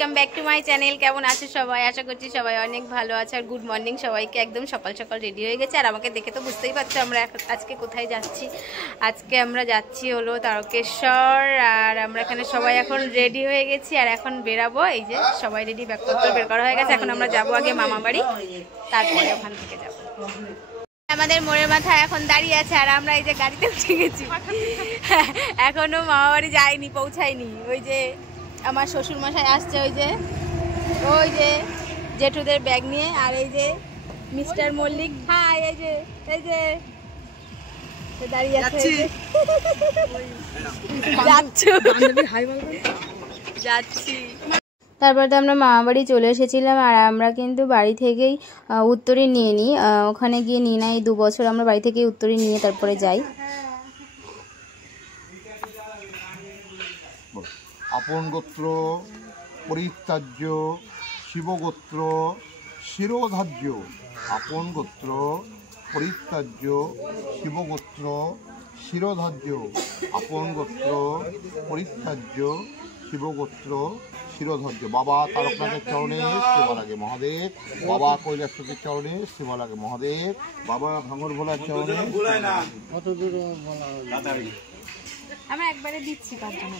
Welcome back to my channel. কেমন আছে সবাই? আশা করছি সবাই অনেক ভালো আছে। আর গুড মর্নিং সবাইকে। একদম সকাল সকাল রেডি হয়ে গেছে, আর আমাকে দেখে তো বুঝতেই পারছো আমরা আজকে কোথায় যাচ্ছি। আজকে আমরা যাচ্ছি হলো তারকেশ্বর, আর আমরা এখানে সবাই এখন রেডি হয়ে গেছি আর এখন বেরাবো। এই যে সবাই রেডি, ব্যাগপত্র বের করা হয়ে গেছে। এখন আমরা যাবো আগে মামা বাড়ি, তারপরে ওখান থেকে যাবো। আমাদের মোড়ের মাথায় এখন দাঁড়িয়ে আছে, আর আমরা এই যে গাড়িতে উঠে গেছি। এখনো মামা বাড়ি যাইনি, পৌঁছায়নি। ওই যে আমার শ্বশুর মশাই আসছে, ওই যে জেঠুদের ব্যাগ নিয়ে, আর এই যে মিস্টার মল্লিক ভাই এই যে দাঁড়িয়ে আছে। যাচ্ছি। তারপর তো আমরা মামা বাড়ি চলে এসেছিলাম, আর আমরা কিন্তু বাড়ি থেকেই উত্তরী নিয়ে নিই। ওখানে গিয়ে নিই না, এই 2 বছর আমরা বাড়ি থেকেই উত্তরী নিয়ে তারপরে যাই। আপন গোত্র পরিত্যাজ্য শিবগোত্র শিরোধার্য। আপন গোত্র পরিত্যাজ্য শিবগোত্র শিরোধার্য। আপন গোত্র পরিত্যাজ্য শিবগোত্র শিরোধার্য। বাবা তারকনাথের চরণে সেবা লাগে মহাদেব, বাবা কৈলাসপতির চরণে সেবা লাগে মহাদেব, বাবা ভাঙর ভোলার চরণে। কত দূর আমরা একবারে দিচ্ছি তার জন্য।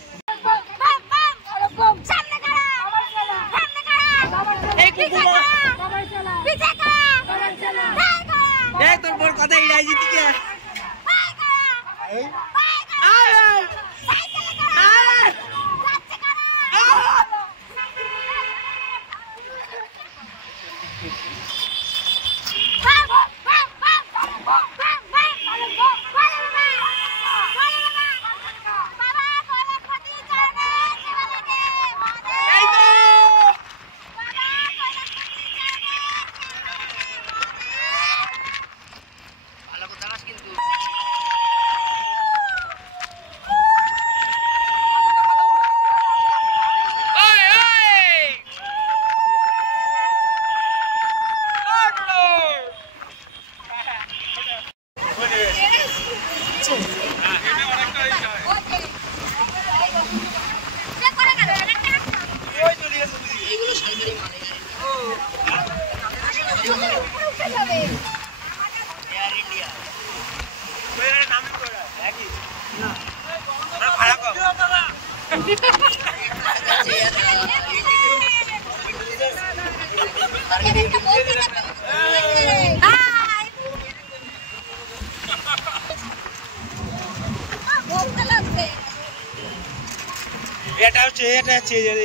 তোর বড় কথা ইংরাজি থেকে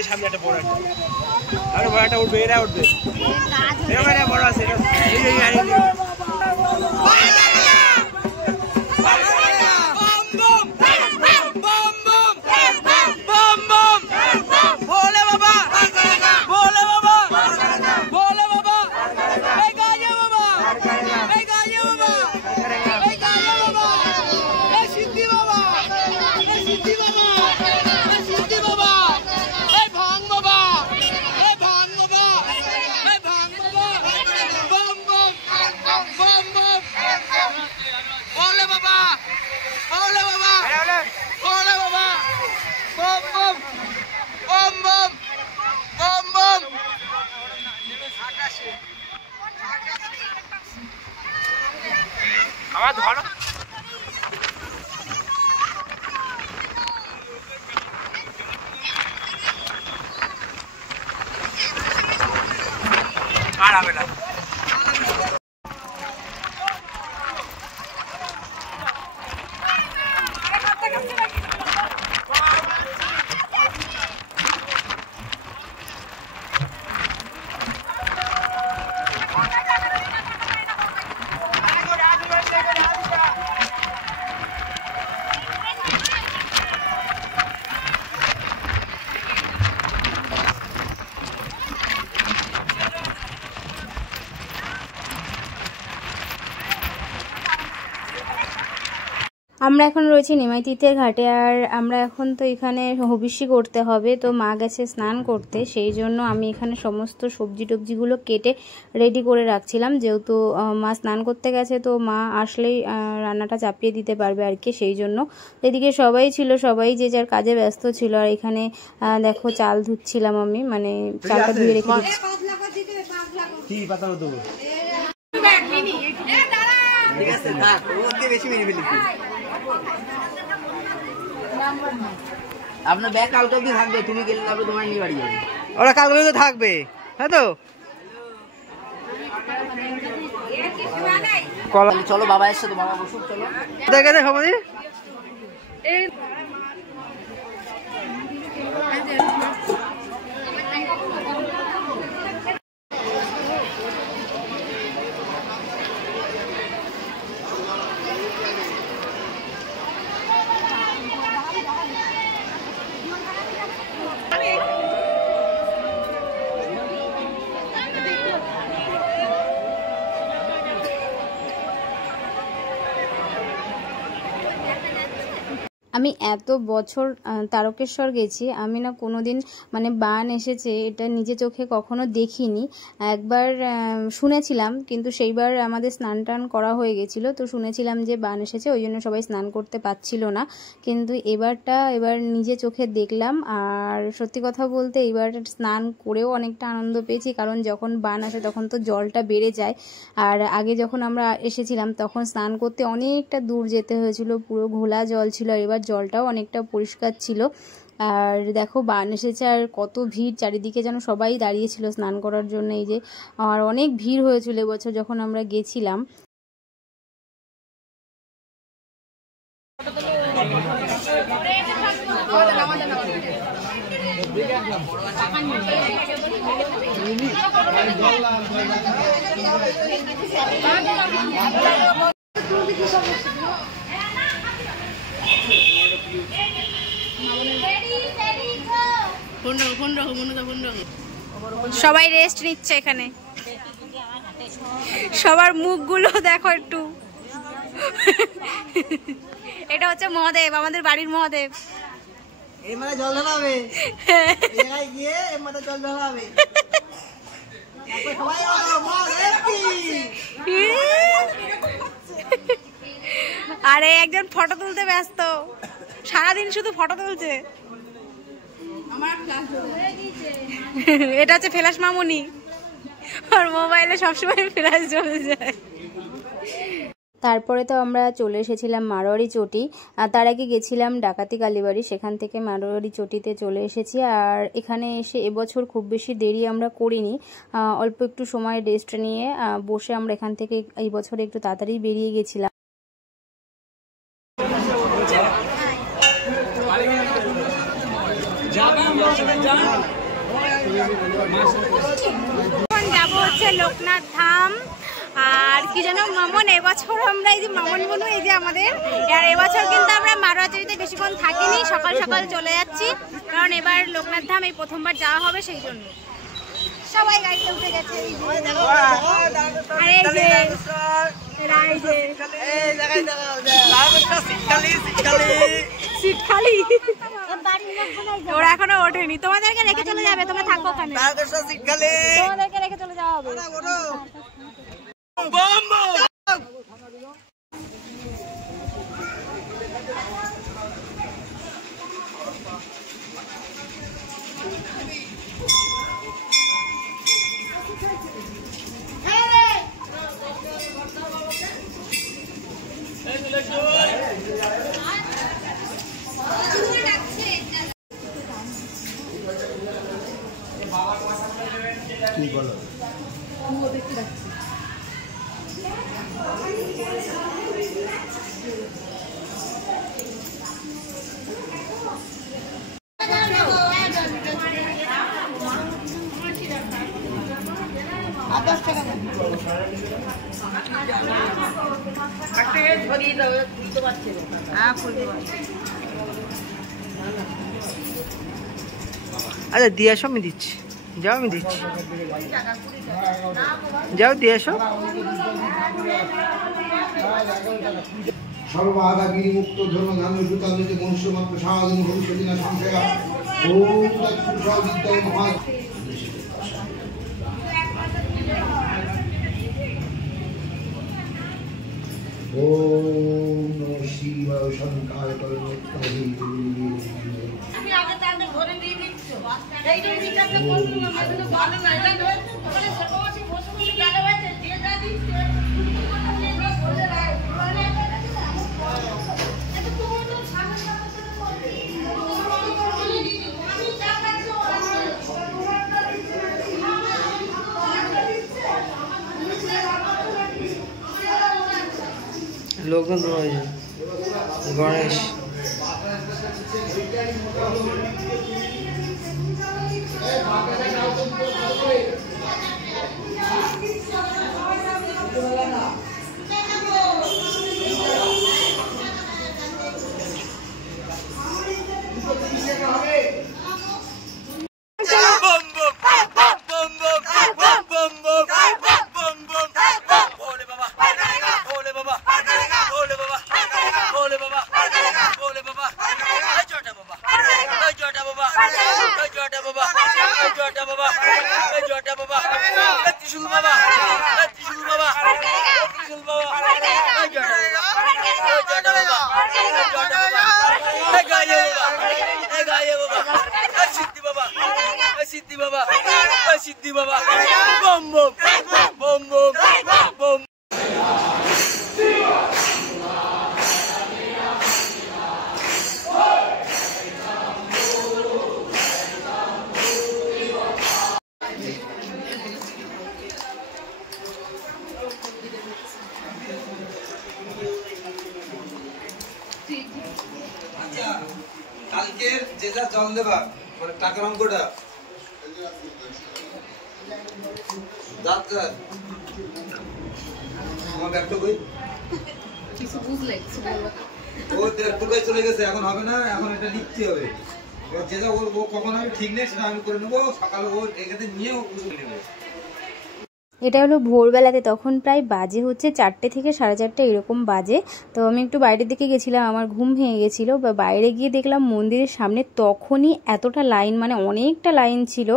সামনে একটা বড় একটা আর বড় একটা উঠবে, এরা উঠবে, এরা বড় আছে। আমার ধরো আর হবে না। আমরা এখন রয়েছি নিমাই তীর্থের ঘাটে, আর আমরা এখন তো এখানে হবিষ্যি করতে হবে, তো মা গেছে স্নান করতে, সেই জন্য আমি এখানে সমস্ত সবজি টবজিগুলো কেটে রেডি করে রাখছিলাম, যেহেতু মা স্নান করতে গেছে, তো মা আসলেই রান্নাটা চাপিয়ে দিতে পারবে আর কি, সেই জন্য। এদিকে সবাই ছিল, সবাই যে যার কাজে ব্যস্ত ছিল, আর এখানে দেখো চাল ধুচ্ছিলাম আমি, মানে চালটা ধুয়ে রেখে দিচ্ছি। আপনার ব্যাগ কালকে অবধি থাকবে, তুমি গেলে তারপরে তোমার নিয়ে বাড়ি যাবে। ওরা কালকে অবধি থাকবে, হ্যাঁ তো? চলো বাবা এসে তো, বাবা বসুক, চলো দেখে দেখ আমাদের আমি এত বছর তারকেশ্বর গেছি, আমি না কোনোদিন মানে বান এসেছে এটা নিজে চোখে কখনো দেখিনি। একবার শুনেছিলাম, কিন্তু সেইবার আমাদের স্নান টান করা হয়ে গেছিলো, তো শুনেছিলাম যে বান এসেছে, ওই জন্য সবাই স্নান করতে পারছিল না, কিন্তু এবার নিজে চোখে দেখলাম। আর সত্যি কথা বলতে এইবার স্নান করেও অনেকটা আনন্দ পেয়েছি, কারণ যখন বান আসে তখন তো জলটা বেড়ে যায়, আর আগে যখন আমরা এসেছিলাম তখন স্নান করতে অনেকটা দূর যেতে হয়েছিল, পুরো ঘোলা জল ছিল, এবার জলটাও অনেকটা পরিষ্কার ছিল। আর দেখো বান এসেছে, আর কত ভিড় চারিদিকে, যেন সবাই দাঁড়িয়েছিল স্নান করার জন্য। এই যে আর অনেক ভিড় হয়েছিল এবছর যখন আমরা গেছিলাম। সবাই রেস্ট নিচ্ছে এখানে, সবার মুখগুলো দেখো একটু। এটা হচ্ছে মহাদেব, আমাদের বাড়ির মহাদেব। এই মানে জল ঢালা হবে, এই জায়গায় গিয়ে এই মানে জল ঢালা হবে। সবাই আরে একজন ফটো তুলতে ব্যস্ত, সারাদিন শুধু ফটো তুলছে। এটা হচ্ছে ফ্ল্যাশ মামুনি, আর মোবাইলে সবসময় ফ্ল্যাশ চলে যায়। তারপরে তো আমরা চলে এসেছিলাম মারোয়ারি চটি, আর তার আগে গেছিলাম ডাকাতি কালীবাড়ি, সেখান থেকে মারোয়ারি চটিতে চলে এসেছি। আর এখানে এসে এবছর খুব বেশি দেরি আমরা করিনি, অল্প একটু সময় রেস্ট নিয়ে বসে আমরা এখান থেকে এই বছর একটু তাড়াতাড়ি বেরিয়ে গেছিলাম। যাবো হচ্ছে লোকনাথ ধাম। আর কি যেন মামন, এবছর আমরা এই যে মামন বনু, এই যে আমাদের, আর এবছর কিন্তু আমরা মারোয়ারিতে বেশিক্ষণ থাকিনি, সকাল সকাল চলে যাচ্ছি, কারণ এবার লোকনাথ ধাম এই প্রথমবার যাওয়া হবে, সেই জন্য সবাই গাড়িতে উঠে গেছে। ওরা এখনো ওঠেনি, তোমাদেরকে রেখে চলে যাবে, তোমরা থাকো ওখানে, তোমাদেরকে রেখে চলে যাওয়া হবে। কি বলো? আচ্ছা দিয়ে আসো, আমি দিচ্ছি, যাও আমি দিচ্ছি, যাও দিয়ে আসো। সর্বাদা বিমুক্ত ধর্ম ধান্য সুতান্বিতে মনুষ্যমাত্র সাধন ভবিষ্যতি না সংশয় ওম তৎপুরুষ বিদ্যায় মহা ওম নমঃ শিবায় শঙ্কায় পরমেশ্বরায় আমি আগে তাদের ঘরে দিয়ে দিচ্ছি এইটা নিকাতে কোন আমাদের ভালো না এটা নয় তাহলে সর্বমাসে বসে বসে গেলে হয়েছে দিয়ে যা দিচ্ছে লোকজন রয়েছে গণেশ सिद्धि बाबा बम बम बम बम बम কালকের যে যা জল দেবা মানে টাকার অঙ্কটা ডাক্তার আমার ব্যাগটা কই কিছু বুঝলে ও টুকাই চলে গেছে এখন হবে না এখন এটা লিখতে হবে যে যা ও কখন আমি ঠিক নেই সেটা আমি করে নেবো সকালে ও এখানে নিয়ে ও বুঝে নেবে এটা হলো ভোরবেলাতে, তখন প্রায় বাজে হচ্ছে 4টে থেকে 4:30 এরকম বাজে। তো আমি একটু বাইরের দিকে গেছিলাম, আমার ঘুম ভেঙে গেছিলো। বা বাইরে গিয়ে দেখলাম মন্দিরের সামনে তখনই এতটা লাইন, মানে অনেকটা লাইন ছিল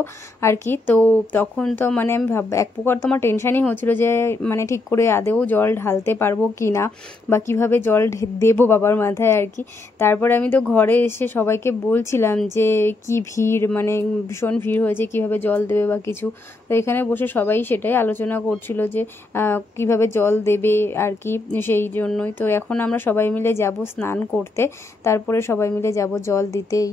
আর কি। তো তখন তো মানে আমি এক প্রকার তো আমার টেনশানই হচ্ছিলো যে মানে ঠিক করে আদেও জল ঢালতে পারবো কি না, বা কিভাবে জল দেবো বাবার মাথায় আর কি। তারপরে আমি তো ঘরে এসে সবাইকে বলছিলাম যে কি ভিড়, মানে ভীষণ ভিড় হয়েছে, কিভাবে জল দেবে বা কিছু। তো এখানে বসে সবাই সেটাই আলোচনা করছিল যে কিভাবে জল দেবে আর কি, সেই জন্যই। তো এখন আমরা সবাই মিলে যাব স্নান করতে, তারপরে সবাই মিলে যাব জল দিতেই।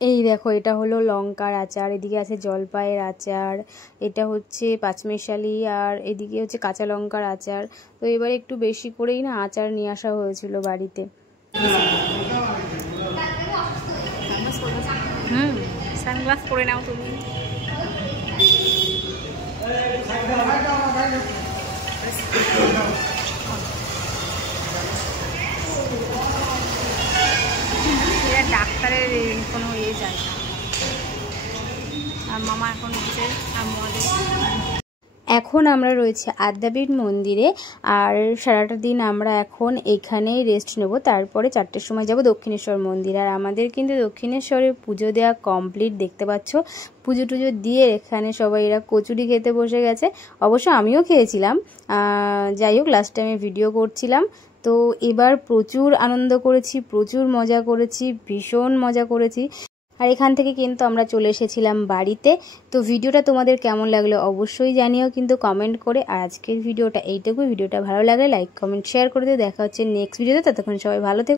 এই দেখো, এটা হলো লঙ্কার আচার, এদিকে আছে জলপাইয়ের আচার, এটা হচ্ছে পাঁচমেশালি, আর এদিকে হচ্ছে কাঁচা লঙ্কার আচার। তো এবার একটু বেশি করেই না আচার নিয়ে আসা হয়েছিল বাড়িতে। সানগ্লাস পরে নাও তুমি। ডাক্তারের কোনো ইয়ে যায় না। আর মামা এখন হচ্ছে এখন আমরা রয়েছে আদ্যাপীঠ মন্দিরে, আর সারাটা দিন আমরা এখন এখানেই রেস্ট নেব। তারপরে 4টের সময় যাব দক্ষিণেশ্বর মন্দির। আর আমাদের কিন্তু দক্ষিণেশ্বরে পুজো দেওয়া কমপ্লিট, দেখতে পাচ্ছ। পুজো টুজো দিয়ে এখানে সবাই এরা কচুরি খেতে বসে গেছে, অবশ্য আমিও খেয়েছিলাম। যাই হোক, লাস্ট টাইমে ভিডিও করছিলাম। তো এবার প্রচুর আনন্দ করেছি, প্রচুর মজা করেছি, ভীষণ মজা করেছি। আর এখান থেকে কিন্তু আমরা চলে এসেছিলাম বাড়িতে। তো ভিডিওটা তোমাদের কেমন লাগলো অবশ্যই জানিও কিন্তু কমেন্ট করে। আর আজকের ভিডিওটা এইটুকু। ভিডিওটা ভালো লাগলে লাইক কমেন্ট শেয়ার করে দিও। দেখা হচ্ছে নেক্সট ভিডিওতে, ততক্ষণ সবাই ভালো থেকো।